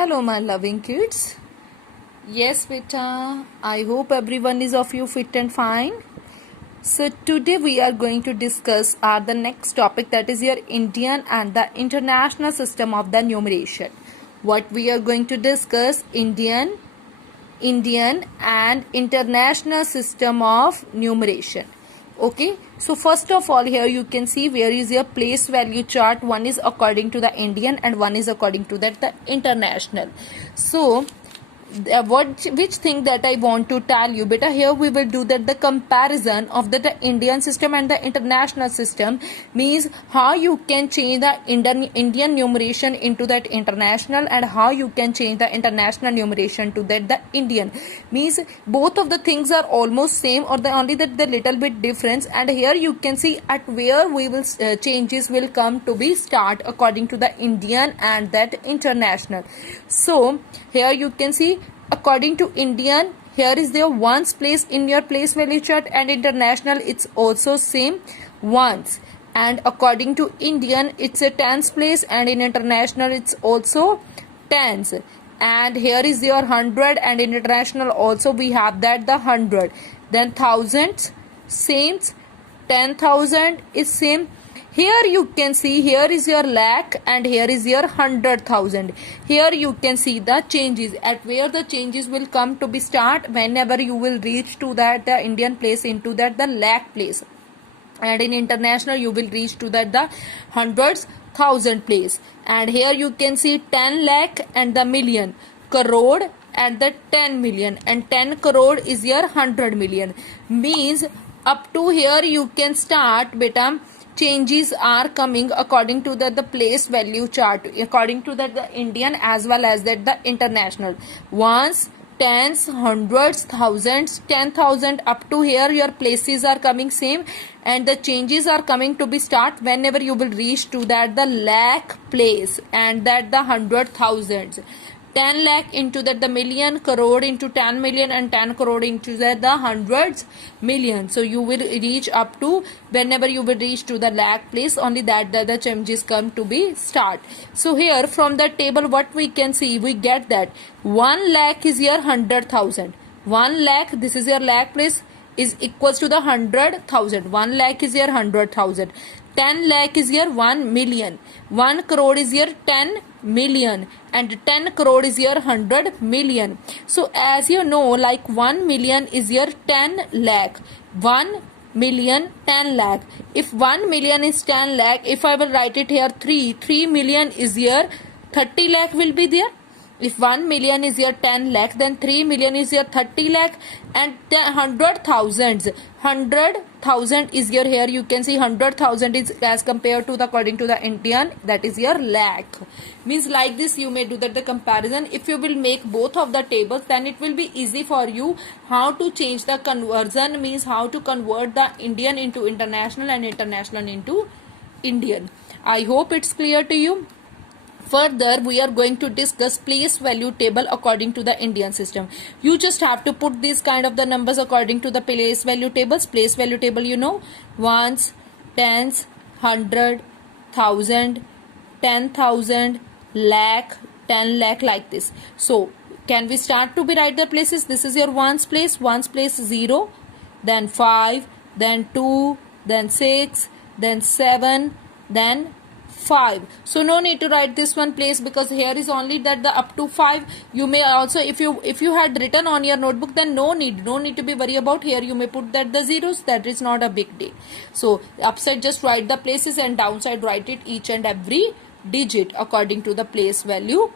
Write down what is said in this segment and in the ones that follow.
Hello, my loving kids. Yes, beta. I hope everyone is of you fit and fine. So today we are going to discuss the next topic, that is your Indian and the international system of the numeration. What we are going to discuss: Indian and international system of numeration. Okay, so first of all, here you can see where is your place value chart. One is according to the Indian and one is according to that the international. So which thing that I want to tell you, beta, here we will do that the comparison of the Indian system and the international system, means how you can change the Indian numeration into that international, and how you can change the international numeration to that the Indian. Means both of the things are almost same, or the only that the little bit difference. And here you can see at where we will changes will come to be start according to the Indian and that international. So here you can see, according to Indian, here is there ones place in your place value chart, and international it's also same ones. And according to Indian, it's a tens place, and in international it's also tens. And here is your hundred, and in international also we have that the hundred. Then thousands same, 10,000 is same. Here you can see, here is your lakh and here is your 100,000. Here you can see the changes, at where the changes will come to be start whenever you will reach to that the Indian place into that the lakh place, and in international you will reach to that the hundreds thousand place. And here you can see 10 lakh and the million, crore and the 10 million, and 10 crore is your 100 million. Means up to here you can start, beta, changes are coming according to the place value chart, according to that the Indian as well as that the international. Ones, tens, hundreds, thousands, 10,000, up to here your places are coming same, and the changes are coming to be start whenever you will reach to that the lakh place, and that the hundred thousands. 10 lakh into that the million, crore into 10 million, and 10 crore into that the hundreds million. So you will reach up to, whenever you will reach to the lakh place, only that the changes come to be start. So here from the table what we can see, we get that 1 lakh is your 100,000. 1 lakh, this is your lakh place, is equals to the 100,000. 1 lakh is your 100,000. 10 lakh is your 1 million. 1 crore is your 10 million, and 10 crore is your 100 million. So as you know, like 1 million is your 10 lakh. 1 million, 10 lakh. If 1 million is 10 lakh, if I will write it here 3 million is your 30 lakh will be there. If 1 million is your 10 lakh, then 3 million is your 30 lakh, and 100,000 is your, here you can see 100,000 is as compared to the according to the Indian, that is your lakh. Means like this you may do that the comparison. If you will make both of the tables, then it will be easy for you how to change the conversion, means how to convert the Indian into international and international into Indian. I hope it's clear to you. Further, we are going to discuss place value table according to the Indian system. You just have to put these kind of the numbers according to the place value tables. Place value table, you know, ones, tens, 100, 1,000, 10,000, lakh, 10 lakh, like this. So can we start to be write the places? This is your ones place 0, then 5, then 2, then 6, then 7, then 5. So no need to write this one place, because here is only that the up to 5. You may also, if you had written on your notebook, then no need to be worry about. Here you may put that the zeros, that is not a big deal. So upside just write the places, and downside write it each and every digit according to the place value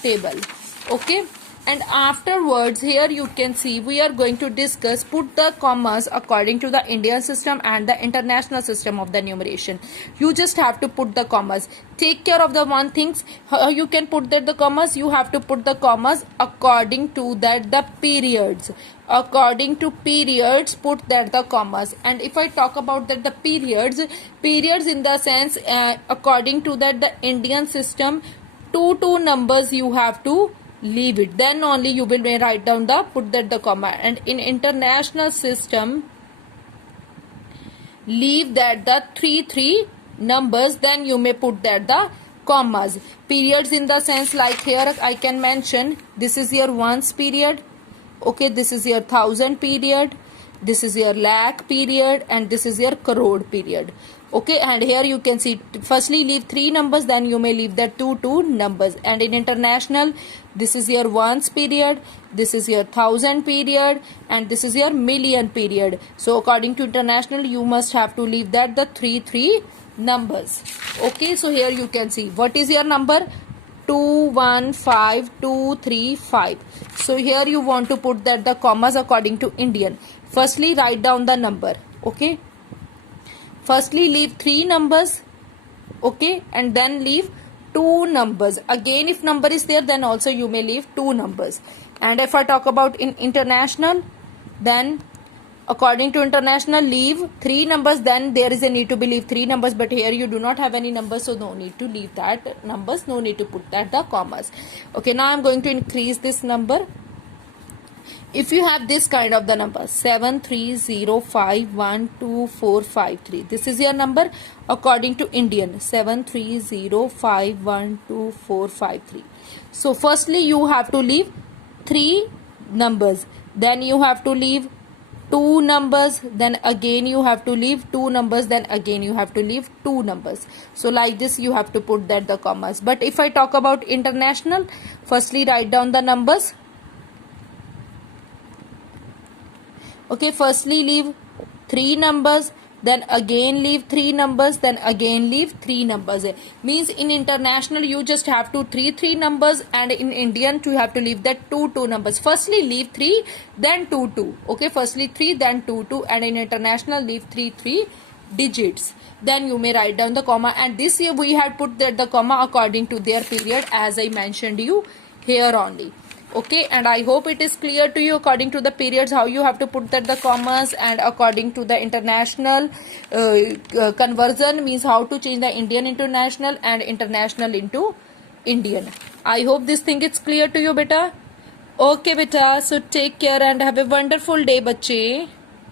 table. Okay. And afterwards, here you can see we are going to discuss put the commas according to the Indian system and the international system of the numeration. You just have to put the commas. Take care of the one things. You can put that the commas. You have to put the commas according to that the periods. According to periods, put that the commas. And if I talk about that the periods in the sense according to that the Indian system, two numbers you have to leave it, then only you will write down the put that the comma. And in international system, leave that the three numbers, then you may put that the commas. Periods in the sense like here I can mention this is your once period, okay, this is your thousand period, this is your lakh period, and this is your crore period. Okay, and here you can see firstly leave 3 numbers, then you may leave the two numbers. And in international, this is your once period, this is your thousand period, and this is your million period. So according to international, you must have to leave that the three numbers. Okay, so here you can see what is your number, 215235. so here you want to put that the commas according to Indian. Firstly write down the number, okay, firstly leave 3 numbers, okay, and then leave 2 numbers. Again if number is there, then also you may leave 2 numbers. And if I talk about in international, then according to international leave 3 numbers, then there is a need to be leave 3 numbers, but here you do not have any numbers, so no need to leave that numbers, no need to put that the commas. Okay, now I'm going to increase this number. If you have this kind of the number 730512453, this is your number according to Indian, 730512453. so firstly you have to leave 3 numbers, then you have to leave 2 numbers, then again you have to leave 2 numbers, then again you have to leave 2 numbers. So like this you have to put that the commas. But if I talk about international, firstly write down the numbers. Okay, firstly leave 3 numbers, then again leave 3 numbers, then again leave 3 numbers. Means in international you just have to 3 numbers, and in Indian you have to leave that 2 numbers. Firstly leave 3, then 2. Okay, firstly 3, then 2, and in international leave 3 digits. Then you may write down the comma, and this year we have put that the comma according to their period, as I mentioned you here only. Okay, and I hope it is clear to you according to the periods how you have to put that the commas, and according to the international conversion means how to change the Indian into national and international into Indian. I hope this thing is clear to you, beta. Okay beta, so take care and have a wonderful day, bache.